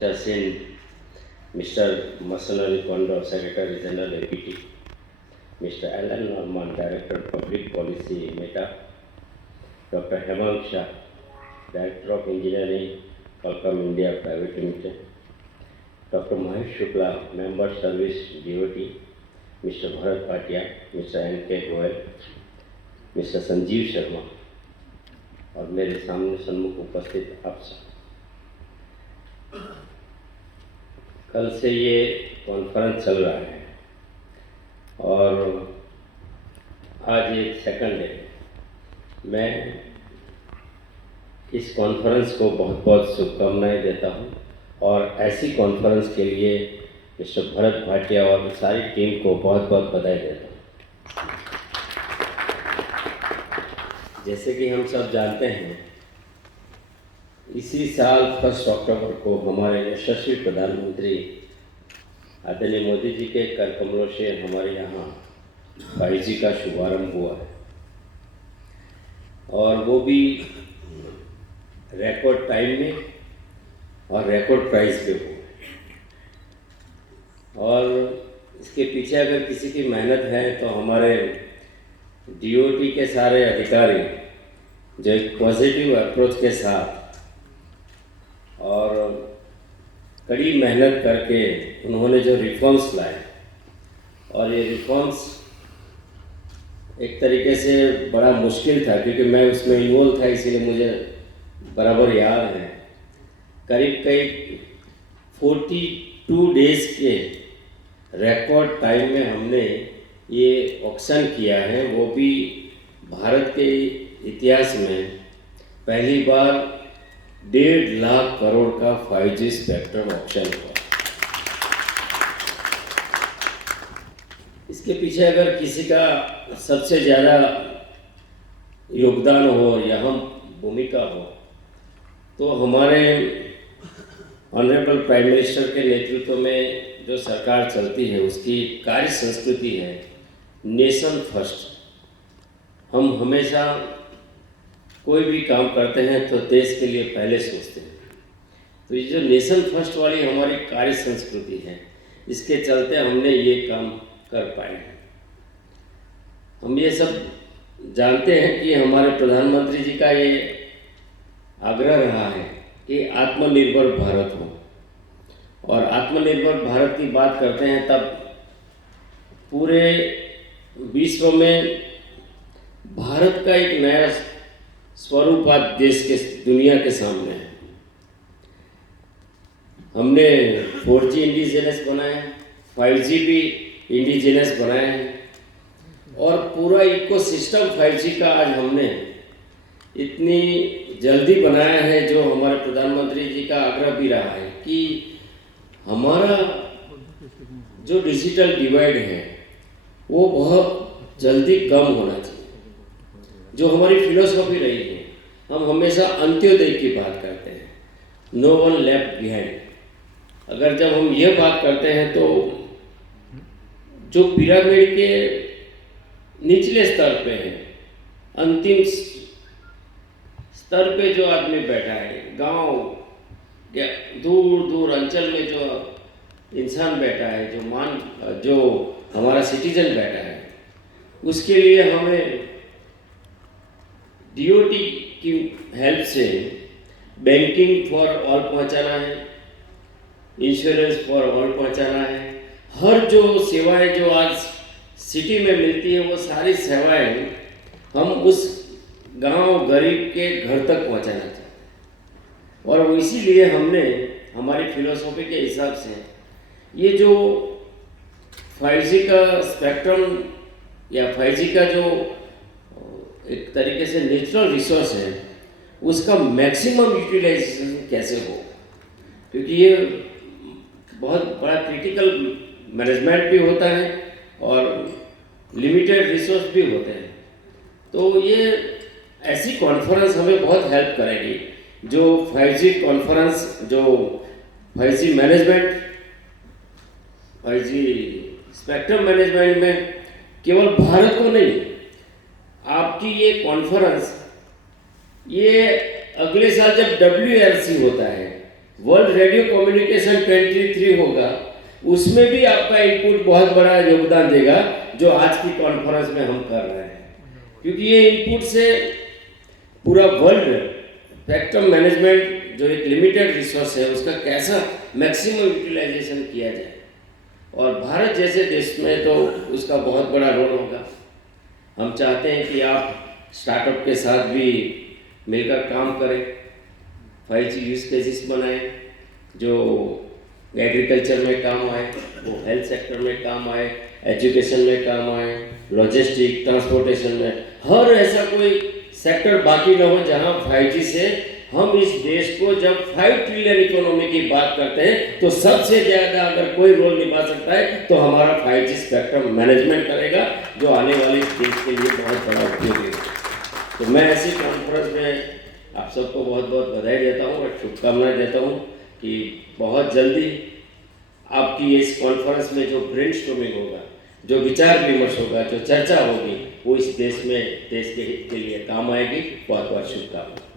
Mr. Singh, Mr. Masanari Kondo, Secretary General APT, Mr. Alan Norman, Director of Public Policy, Meta, Dr. Hemant Shah, Director of Engineering, Qualcomm India Private Limited, Dr. Mahesh Shukla, Member Service DOT, Mr. Bharat Patia, Mr. N.K. Goyal, Mr. Sanjeev Sharma और मेरे सामने सन्मुख उपस्थित आप सब। कल से ये कॉन्फ्रेंस चल रहा है और आज एक सेकंड है। मैं इस कॉन्फ्रेंस को बहुत बहुत शुभकामनाएं देता हूं और ऐसी कॉन्फ्रेंस के लिए मिस्टर भरत भाटिया और सारी टीम को बहुत बहुत बधाई देता हूं। जैसे कि हम सब जानते हैं, इसी साल 1 अक्टूबर को हमारे यशस्वी प्रधानमंत्री आदरणीय मोदी जी के कर कमलों से हमारे यहाँ 5G का शुभारंभ हुआ है और वो भी रिकॉर्ड टाइम में और रिकॉर्ड प्राइस पे हुआ। और इसके पीछे अगर किसी की मेहनत है तो हमारे DOT के सारे अधिकारी जो एक पॉजिटिव अप्रोच के साथ और कड़ी मेहनत करके उन्होंने जो रिफॉर्म्स लाए, और ये रिफॉर्म्स एक तरीके से बड़ा मुश्किल था क्योंकि मैं उसमें इन्वॉल्व था, इसीलिए मुझे बराबर याद है। करीब 42 डेज़ के रिकॉर्ड टाइम में हमने ये ऑक्शन किया है, वो भी भारत के इतिहास में पहली बार 1.5 लाख करोड़ का 5G स्पेक्ट्रम ऑक्शन हुआ। इसके पीछे अगर किसी का सबसे ज़्यादा योगदान हो या अहम भूमिका हो तो हमारे ऑनरेबल प्राइम मिनिस्टर के नेतृत्व में जो सरकार चलती है उसकी कार्य संस्कृति है नेशन फर्स्ट। हम हमेशा कोई भी काम करते हैं तो देश के लिए पहले सोचते हैं। तो ये जो नेशन फर्स्ट वाली हमारी कार्य संस्कृति है, इसके चलते हमने ये काम कर पाए हैं। हम ये सब जानते हैं कि हमारे प्रधानमंत्री जी का ये आग्रह रहा है कि आत्मनिर्भर भारत हो, और आत्मनिर्भर भारत की बात करते हैं तब पूरे विश्व में भारत का एक नया स्वरूप आज देश के दुनिया के सामने है। हमने 4G इंडिजिनस बनाया, 5G भी इंडिजिनस बनाया है और पूरा इकोसिस्टम 5G का आज हमने इतनी जल्दी बनाया है, जो हमारे प्रधानमंत्री जी का आग्रह भी रहा है कि हमारा जो डिजिटल डिवाइड है वो बहुत जल्दी कम होना चाहिए। जो हमारी फिलोसॉफी रही है, हम हमेशा अंत्योदय की बात करते हैं, नो वन लेफ्ट बिहाइंड। अगर जब हम ये बात करते हैं तो जो पिरामिड के निचले स्तर पे है, अंतिम स्तर पे जो आदमी बैठा है, गांव के दूर दूर अंचल में जो इंसान बैठा है, जो हमारा सिटीजन बैठा है, उसके लिए हमें DOT की हेल्प से बैंकिंग फॉर ऑल पहुंचाना है, इंश्योरेंस फॉर ऑल पहुंचाना है। हर जो सेवाएं जो आज सिटी में मिलती है वो सारी सेवाएं हम उस गांव गरीब के घर तक पहुंचाना चाहते हैं। और इसीलिए हमने हमारी फिलोसॉफी के हिसाब से ये जो 5G का स्पेक्ट्रम या 5G का जो एक तरीके से नेचुरल रिसोर्स है, उसका मैक्सिमम यूटिलाइजेशन कैसे हो, क्योंकि ये बहुत बड़ा क्रिटिकल मैनेजमेंट भी होता है और लिमिटेड रिसोर्स भी होते हैं। तो ये ऐसी कॉन्फ्रेंस हमें बहुत हेल्प करेगी, जो 5G कॉन्फ्रेंस, जो 5G management, 5G spectrum management में केवल भारत को नहीं, आपकी ये कॉन्फ्रेंस ये अगले साल जब WLC होता है वर्ल्ड रेडियो कम्युनिकेशन 23 होगा, उसमें भी आपका इनपुट बहुत बड़ा योगदान देगा जो आज की कॉन्फ्रेंस में हम कर रहे हैं, क्योंकि ये इनपुट से पूरा वर्ल्ड स्पेक्ट्रम मैनेजमेंट जो एक लिमिटेड रिसोर्स है उसका कैसा मैक्सिमम यूटिलाइजेशन किया जाए, और भारत जैसे देश में तो उसका बहुत बड़ा रोल होगा। हम चाहते हैं कि आप स्टार्टअप के साथ भी मिलकर काम करें, 5G यूज केसेस बनाएं जो एग्रीकल्चर में काम आए, वो हेल्थ सेक्टर में काम आए, एजुकेशन में काम आए, लॉजिस्टिक ट्रांसपोर्टेशन में, हर ऐसा कोई सेक्टर बाकी ना हो जहां 5G से हम इस देश को जब 5 ट्रिलियन इकोनॉमी की बात करते हैं तो सबसे ज़्यादा अगर कोई रोल निभा सकता है तो हमारा 5G स्पेक्ट्रम मैनेजमेंट करेगा, जो आने वाले देश के लिए बहुत बड़ा उपयोगी है। तो मैं ऐसी कॉन्फ्रेंस में आप सबको बहुत बहुत बधाई देता हूँ और शुभकामनाएं देता हूँ कि बहुत जल्दी आपकी इस कॉन्फ्रेंस में जो ब्रेनस्टॉर्मिंग होगा, जो विचार विमर्श होगा, जो चर्चा होगी, वो इस देश में देश के हित के लिए काम आएगी। बहुत बहुत शुभकामनाएं।